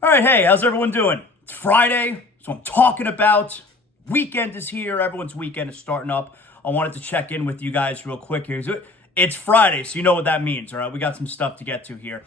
All right, hey, how's everyone doing? It's Friday, that's what I'm talking about. Weekend is here. Everyone's weekend is starting up. I wanted to check in with you guys real quick here. It's Friday, so you know what that means, all right? We got some stuff to get to here.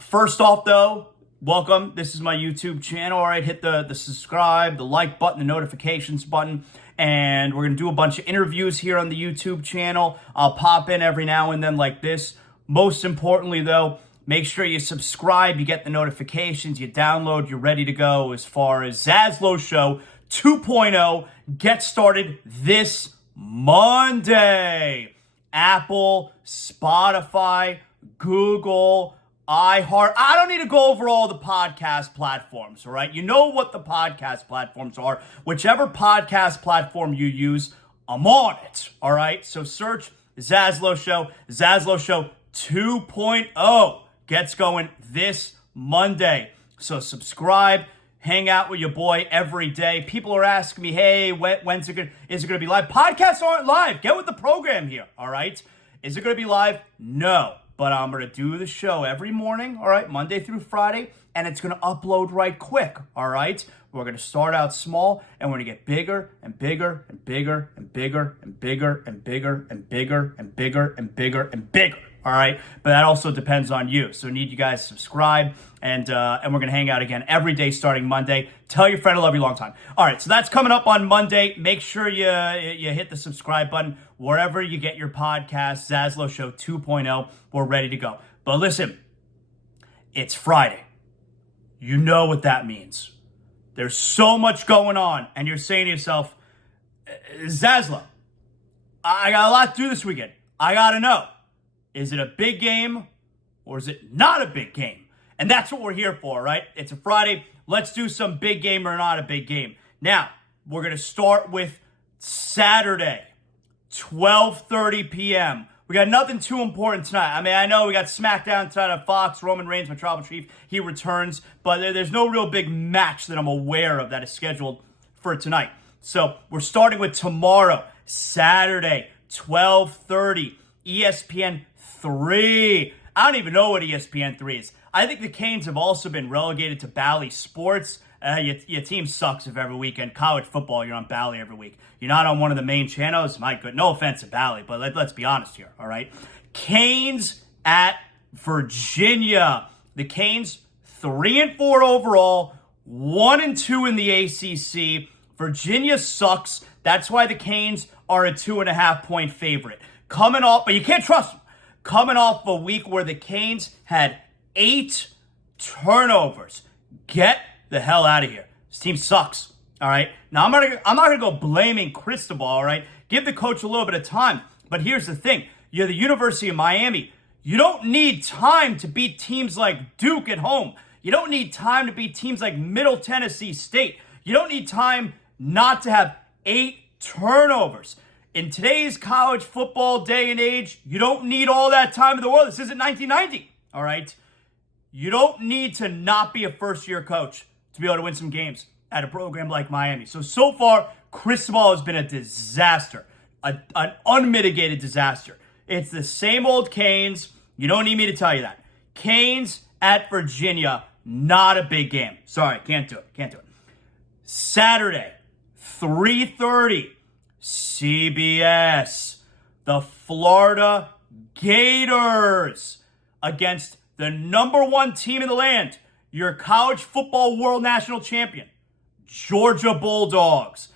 First off, though, welcome. This is my YouTube channel, all right? Hit the subscribe, the like button, the notifications button, and we're going to do a bunch of interviews here on the YouTube channel. I'll pop in every now and then like this. Most importantly, though, make sure you subscribe, you get the notifications, you download, you're ready to go as far as Zaslow Show 2.0 gets started this Monday. Apple, Spotify, Google, iHeart. I don't need to go over all the podcast platforms, all right? You know what the podcast platforms are. Whichever podcast platform you use, I'm on it, all right? So search Zaslow Show 2.0. Gets going this Monday. So subscribe, hang out with your boy every day. People are asking me, hey, when's it going to be live? Podcasts aren't live. Get with the program here, all right? Is it going to be live? No. But I'm going to do the show every morning, all right, Monday through Friday, and it's going to upload right quick, all right? We're going to start out small, and we're going to get bigger and bigger and bigger and bigger and bigger and bigger and bigger and bigger and bigger and bigger. All right, but that also depends on you. So I need you guys to subscribe, and we're gonna hang out again every day starting Monday. Tell your friend I love you long time. All right, so that's coming up on Monday. Make sure you hit the subscribe button wherever you get your podcast. Zaslow Show 2.0. We're ready to go. But listen, it's Friday. You know what that means. There's so much going on, and you're saying to yourself, Zaslow, I got a lot to do this weekend. I gotta know. Is it a big game or is it not a big game? And that's what we're here for, right? It's a Friday. Let's do some big game or not a big game. Now, we're going to start with Saturday, 12:30 p.m. We got nothing too important tonight. I mean, I know we got SmackDown tonight on Fox. Roman Reigns, my tribal chief, he returns. But there's no real big match that I'm aware of that is scheduled for tonight. So we're starting with tomorrow, Saturday, 12:30, ESPN 3. I don't even know what ESPN 3 is. I think the Canes have also been relegated to Bally Sports. Your team sucks if every weekend. College football, you're on Bally every week. You're not on one of the main channels. My good, no offense to Bally, but let's be honest here, all right? Canes at Virginia. The Canes 3-4 overall, 1-2 in the ACC. Virginia sucks. That's why the Canes are a 2.5-point favorite. Coming off, but you can't trust them. Coming off a week where the Canes had 8 turnovers. Get the hell out of here. This team sucks, all right? Now, I'm not going to go blaming Cristobal, all right? Give the coach a little bit of time. But here's the thing. You're the University of Miami. You don't need time to beat teams like Duke at home. You don't need time to beat teams like Middle Tennessee State. You don't need time not to have 8 turnovers. In today's college football day and age, you don't need all that time in the world. This isn't 1990, all right? You don't need to not be a first-year coach to be able to win some games at a program like Miami. So far, Cristobal has been a disaster, an unmitigated disaster. It's the same old Canes. You don't need me to tell you that. Canes at Virginia, not a big game. Sorry, can't do it. Saturday, 3:30. CBS, the Florida Gators against the number 1 team in the land, your college football world national champion, Georgia Bulldogs.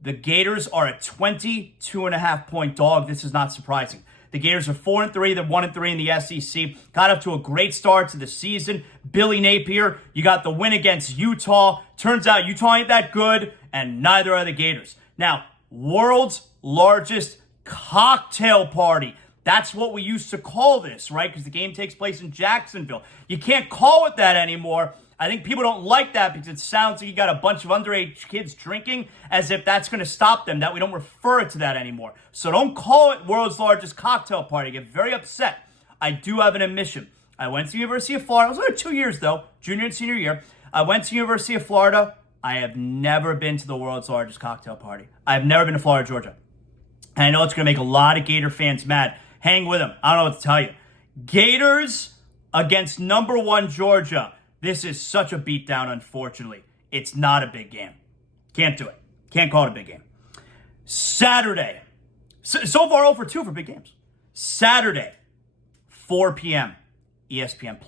The Gators are a 22.5-point dog. This is not surprising. The Gators are 4-3. They're 1-3 in the SEC. Got up to a great start to the season. Billy Napier, you got the win against Utah. Turns out Utah ain't that good, and neither are the Gators. Now, world's largest cocktail party. That's what we used to call this, right? Because the game takes place in Jacksonville. You can't call it that anymore. I think people don't like that because it sounds like you got a bunch of underage kids drinking as if that's going to stop them, that we don't refer it to that anymore. So don't call it world's largest cocktail party. I get very upset. I do have an admission. I went to the University of Florida. I was only 2 years, though, junior and senior year. I went to the University of Florida. I have never been to the world's largest cocktail party. I've never been to Florida, Georgia. And I know it's going to make a lot of Gator fans mad. Hang with them. I don't know what to tell you. Gators against number 1 Georgia. This is such a beatdown, unfortunately. It's not a big game. Can't do it. Can't call it a big game. Saturday. So far, 0 for 2 for big games. Saturday, 4 p.m., ESPN+.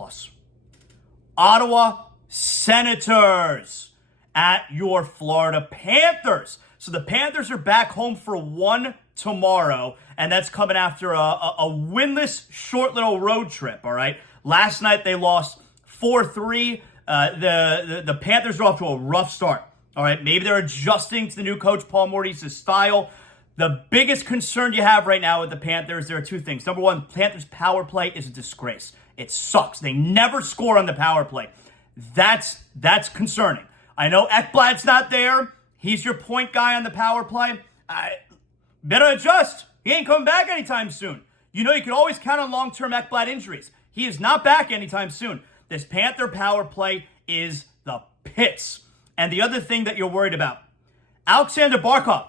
Ottawa Senators at your Florida Panthers. So the Panthers are back home for one tomorrow, and that's coming after a winless short little road trip, all right? Last night they lost 4-3. The Panthers are off to a rough start, all right? Maybe they're adjusting to the new coach, Paul Maurice's style. The biggest concern you have right now with the Panthers, there are two things. Number one, the Panthers' power play is a disgrace. It sucks. They never score on the power play. That's concerning. I know Ekblad's not there. He's your point guy on the power play. Better adjust. He ain't coming back anytime soon. You know you can always count on long-term Ekblad injuries. He is not back anytime soon. This Panther power play is the pits. And the other thing that you're worried about, Alexander Barkov.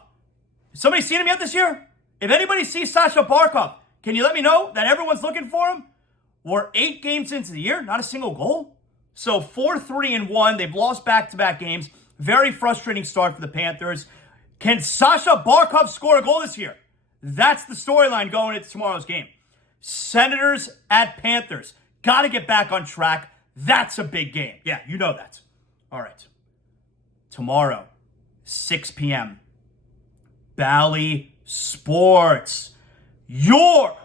Somebody seen him yet this year? If anybody sees Sasha Barkov, can you let me know that everyone's looking for him? We're 8 games into the year, not a single goal. So 4-3-1. They've lost back-to-back games. Very frustrating start for the Panthers. Can Sasha Barkov score a goal this year? That's the storyline going into tomorrow's game. Senators at Panthers. Got to get back on track. That's a big game. Yeah, you know that. All right. Tomorrow, 6 p.m., Bally Sports. Your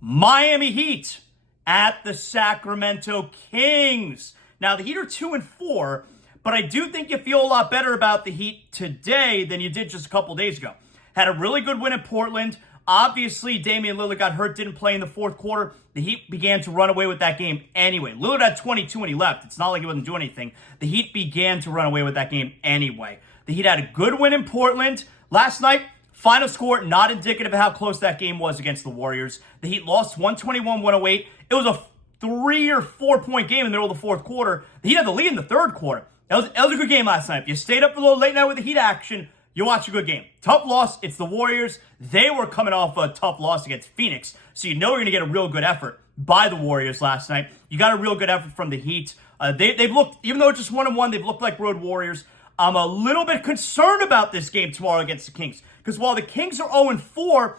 Miami Heat at the Sacramento Kings. Now, the Heat are 2-4, but I do think you feel a lot better about the Heat today than you did just a couple days ago. Had a really good win in Portland. Obviously, Damian Lillard got hurt, didn't play in the fourth quarter. The Heat began to run away with that game anyway. Lillard had 22 when he left. It's not like he wasn't doing anything. The Heat began to run away with that game anyway. The Heat had a good win in Portland. Last night, final score, not indicative of how close that game was against the Warriors. The Heat lost 121-108. It was a 3 or 4 point game in the middle of the fourth quarter. The Heat had the lead in the third quarter. That was a good game last night. If you stayed up a little late night with the Heat action, you watch a good game. Tough loss. It's the Warriors. They were coming off a tough loss against Phoenix, so you know you're going to get a real good effort by the Warriors last night. You got a real good effort from the Heat. They've looked, even though it's just 1-1, they've looked like road warriors. I'm a little bit concerned about this game tomorrow against the Kings, because while the Kings are 0-4,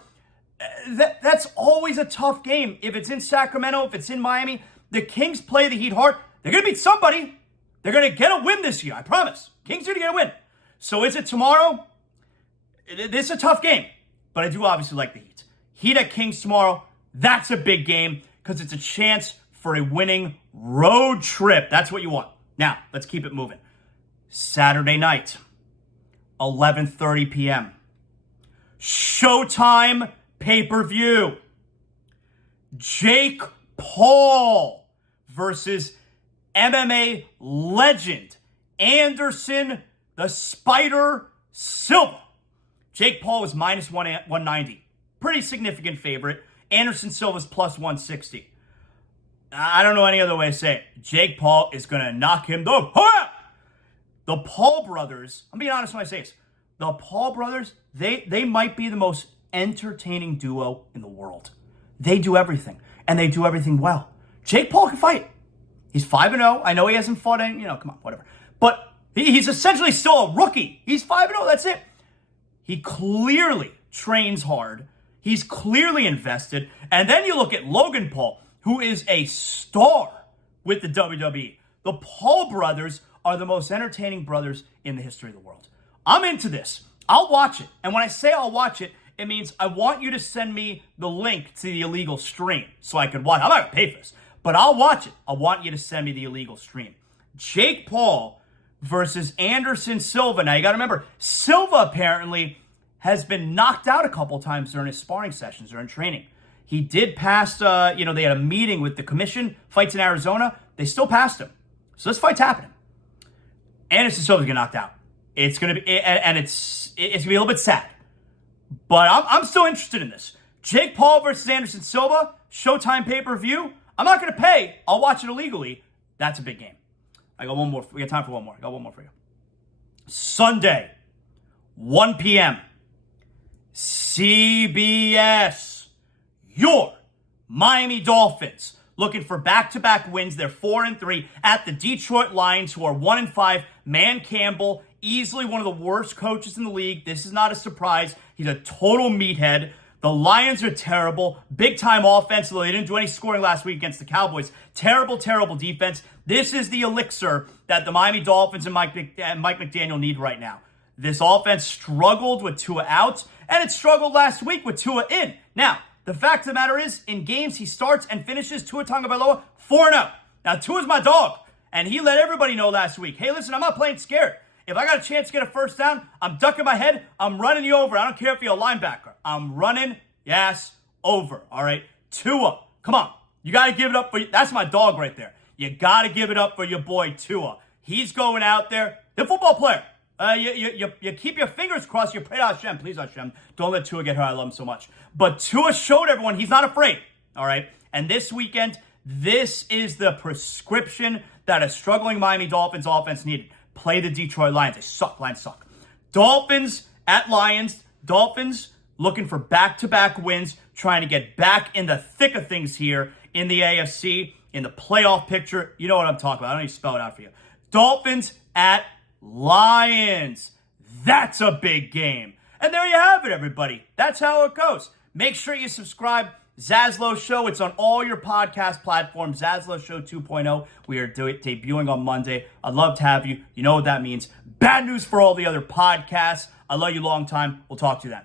that's always a tough game. If it's in Sacramento, if it's in Miami, the Kings play the Heat hard. They're going to beat somebody. They're going to get a win this year, I promise. Kings are going to get a win. So is it tomorrow? This is a tough game, but I do obviously like the Heat. Heat at Kings tomorrow, that's a big game because it's a chance for a winning road trip. That's what you want. Now, let's keep it moving. Saturday night, 11:30 p.m. Showtime pay-per-view. Jake Paul versus MMA legend Anderson the Spider Silva. Jake Paul is minus 190. Pretty significant favorite. Anderson Silva's plus 160. I don't know any other way to say it. Jake Paul is going to knock him the out. The Paul brothers, I'm being honest when I say this. The Paul brothers, they might be the most entertaining duo in the world. They do everything, and they do everything well. Jake Paul can fight. He's 5-0. I know he hasn't fought any, come on, whatever. But he's essentially still a rookie. He's 5-0, that's it. He clearly trains hard. He's clearly invested. And then you look at Logan Paul, who is a star with the WWE. The Paul brothers are the most entertaining brothers in the history of the world. I'm into this. I'll watch it. And when I say I'll watch it, it means I want you to send me the link to the illegal stream so I can watch. I'm not going to pay for this, but I'll watch it. I want you to send me the illegal stream. Jake Paul versus Anderson Silva. Now, you got to remember, Silva apparently has been knocked out a couple times during his sparring sessions, during training. He did pass, they had a meeting with the commission, fights in Arizona. They still passed him. So this fight's happening. Anderson Silva's going to get knocked out. It's going to be, and it's going to be a little bit sad. But I'm still interested in this. Jake Paul versus Anderson Silva, Showtime pay-per-view. I'm not going to pay. I'll watch it illegally. That's a big game. I got one more. We got time for one more. I got one more for you. Sunday, 1 p.m. CBS. Your Miami Dolphins looking for back-to-back wins. They're 4-3 at the Detroit Lions, who are 1-5. Man Campbell, easily one of the worst coaches in the league. This is not a surprise. He's a total meathead. The Lions are terrible. Big-time offense, though they didn't do any scoring last week against the Cowboys. Terrible, terrible defense. This is the elixir that the Miami Dolphins and Mike McDaniel need right now. This offense struggled with Tua out, and it struggled last week with Tua in. Now, the fact of the matter is, in games he starts and finishes, Tua Tagovailoa 4-0. Now, Tua's my dog, and he let everybody know last week, hey, listen, I'm not playing scared. If I got a chance to get a first down, I'm ducking my head, I'm running you over. I don't care if you're a linebacker. I'm running yes over, all right? Tua, come on. You got to give it up for you. That's my dog right there. You got to give it up for your boy Tua. He's going out there. The football player. You keep your fingers crossed. You pray to Hashem. Please, Hashem, don't let Tua get hurt. I love him so much. But Tua showed everyone he's not afraid, all right? And this weekend, this is the prescription that a struggling Miami Dolphins offense needed. Play the Detroit Lions. They suck. Lions suck. Dolphins at Lions. Dolphins looking for back-to-back wins, trying to get back in the thick of things here in the AFC, in the playoff picture. You know what I'm talking about. I don't need to spell it out for you. Dolphins at Lions. That's a big game. And there you have it, everybody. That's how it goes. Make sure you subscribe. Zaslow Show. It's on all your podcast platforms. Zaslow Show 2.0. We are debuting on Monday. I'd love to have you. You know what that means. Bad news for all the other podcasts. I love you long time. We'll talk to you then.